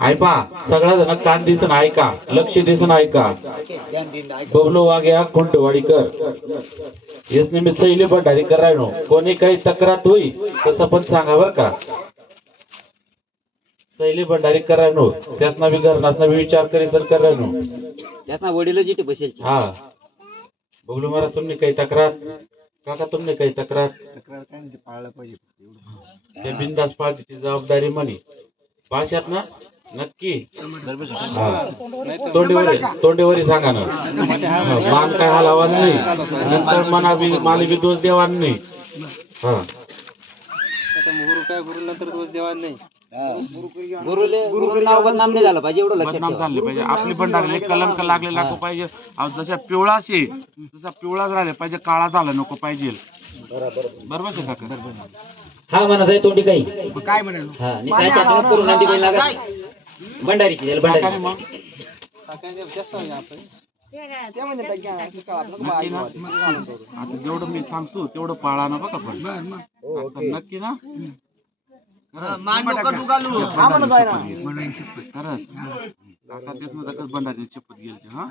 ऐका सगळ्या जण कान दिसून ऐका लक्ष दिसून ऐका. बबलू वाघ्या खुंटवाडीकर. यसने मी सैली भंडारी करायनो कोणी काही तक्रार होई तसं पण सांगा बर का. सैली भंडारी करायनो त्यासना बी घरनासना बी विचार करीसन करायनो त्याच ना. वडील जिथे बसेल. हा. बबलू महाराज तुम्ही काही तक्रार? काका तुम्ही काही तक्रार? ते बिंदास पाळते ती जबाबदारी म्हणे. पाळशात ना? नक्की. तोंडीवरी तोंडीवरी सांगा ना. हा, मान काय हलावा नाही. नंतर मना बी मला बी दोष देवा नाही. हा. गुरु नाव बदनाम नाही झालं पाहिजे एवढं लक्षात बदनाम ठेवा. झाले पाहिजे. आपली भंडारीला कलंक लागलेला नको पाहिजे. जशा पिवळा शे तसा पिवळा झाला पाहिजे काळा झाला नको पाहिजे. बरोबर आहे काका हा म्हणत आहे तोंडी काही. काय म्हणाल? हा आणि काय त्याच्यावर करून नंदी काही लागत भंडारीची त्याला भंडारी. ना? आता जेवढं मी सांगतो तेवढं पाळा ना बघा पण. काका, नक्की ना? खरंच. काका तेच ना शपथ गेलचे हा?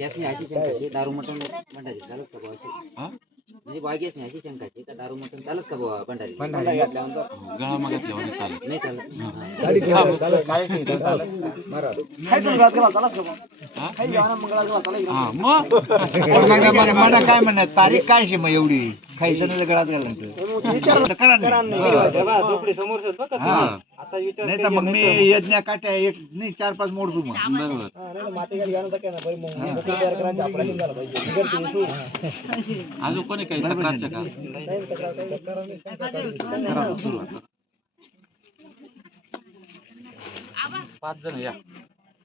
ગેસની હાસી શંકા છે દારૂ મટન ભંડારી ચાલુ કબાવ છે નહીં બા ગેસની હાસી શંકા છે દારૂ મટન ચાલુ કબાવ ભંડારી. ગળામાં ગેસ ચાલે. નહીં ચાલે. हा मग मला काय म्हणणार तारीख काय शे मग एवढी काही सणाच्या गळात घालणार नाही तर मग मी यज्ञ काट्या एक नाही चार पाच मोडसू मग बरोबर अजून कोणी काही तक्रारचं का पाच जण या.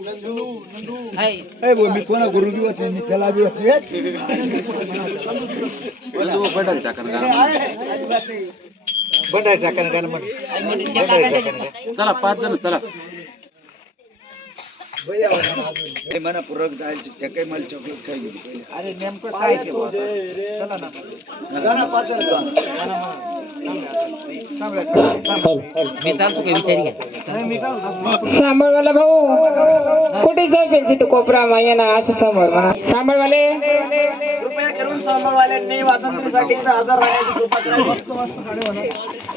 मी कोणा गुरु बी होते मी त्याला बी होते बंडारी टाका ना गाणं. बंडारी टाका ना गाणं म्हण. चला पाच जण चला हे पूरक जायचे काही मला चॉकलेट. अरे नेमकं काय? चला ना सांभाळवाला भाऊ कुठे जाय त्यांची तू कोपरा माया ना असं सांभाळ म्हणा सांभाळवाले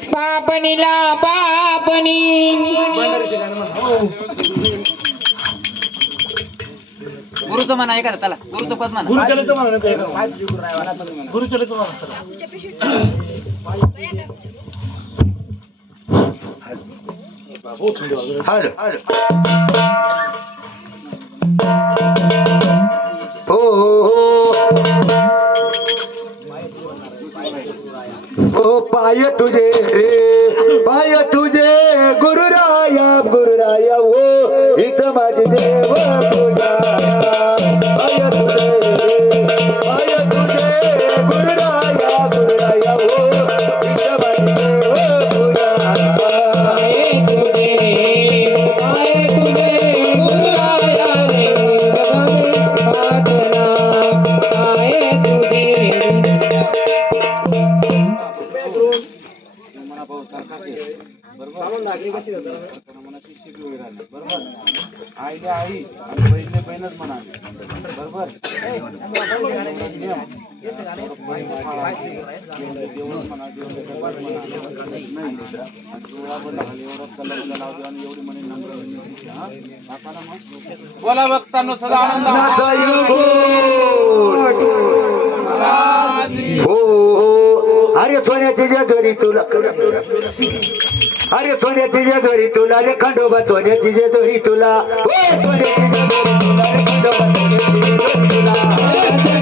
पापणीला पापणी गुरुचं म्हणा ऐका ना, चला गुरुचं पद म्हणा. हर हर. हो हो. ओ पाय तुझे रे पाय तुझे गुरुराया गुरुराया ओ इथं माझी देव तुझा पाय तुझे रे पाय तुझे गुरुराया गुरुराया हो इथं आणि बहिणीले बहीणच म्हणा बरोबर बोला बघताना सदा आनंद हो हो अरे सोन्याची जे घरी तुला अरे सोन्याची जे घरी तुला रे खंडोबा सोन्याची जे घरी तुला. हो सोन्याची जे घरी तुला रे खंडोबा सोन्याची जे घरी तुला.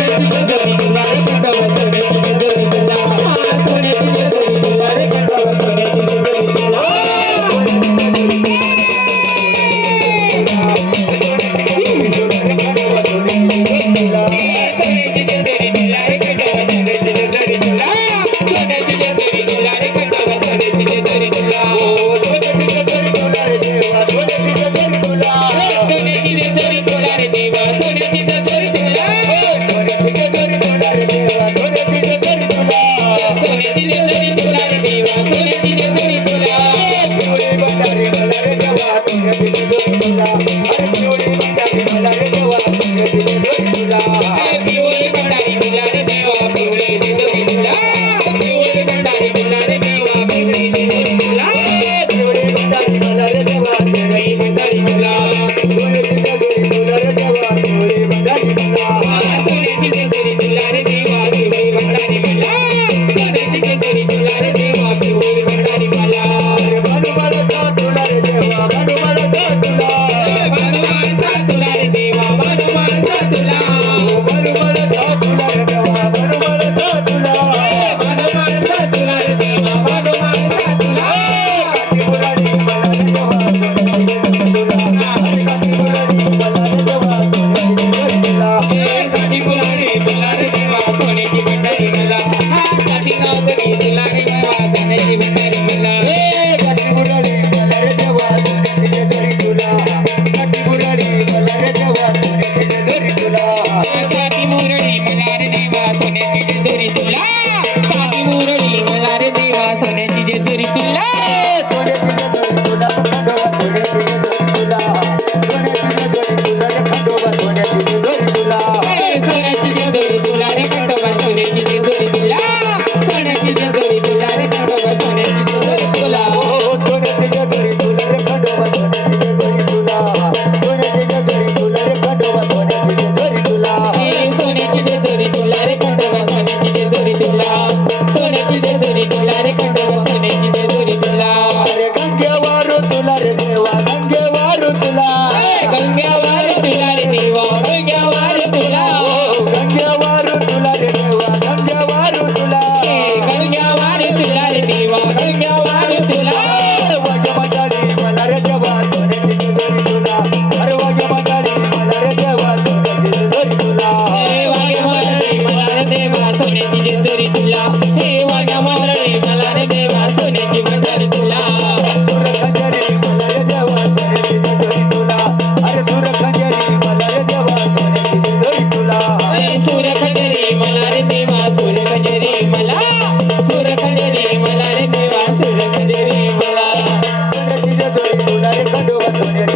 ಕರೆದುಡುವ ತುಣೆ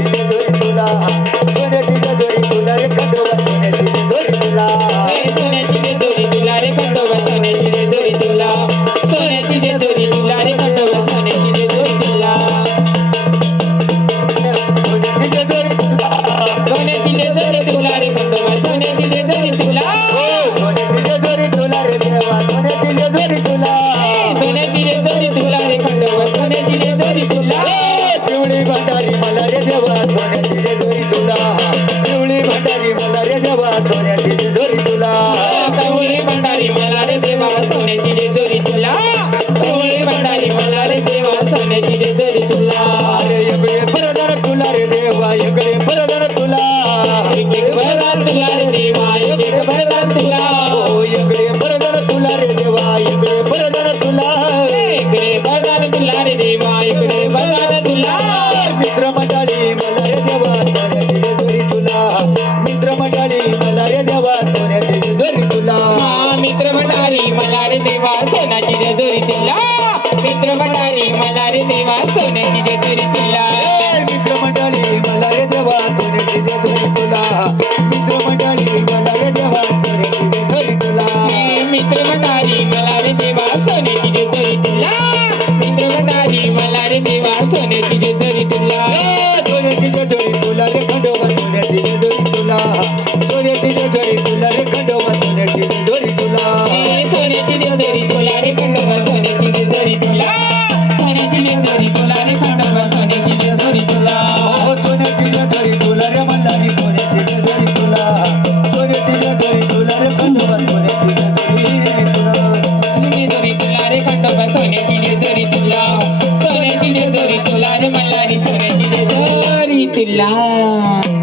तिला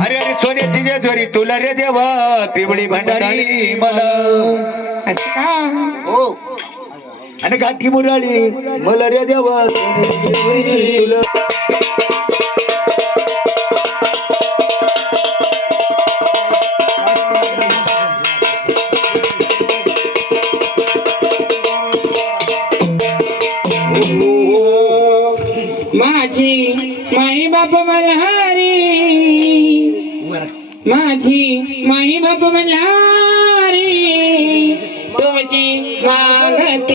अरे अरे सोने तिजे जोरी तुला रे देवा पिवळी भंडारी मला. हो. आणि गाठी मुराळी मला रे देवा तुला माझी माई बापू म्हणला रे तुमची मागते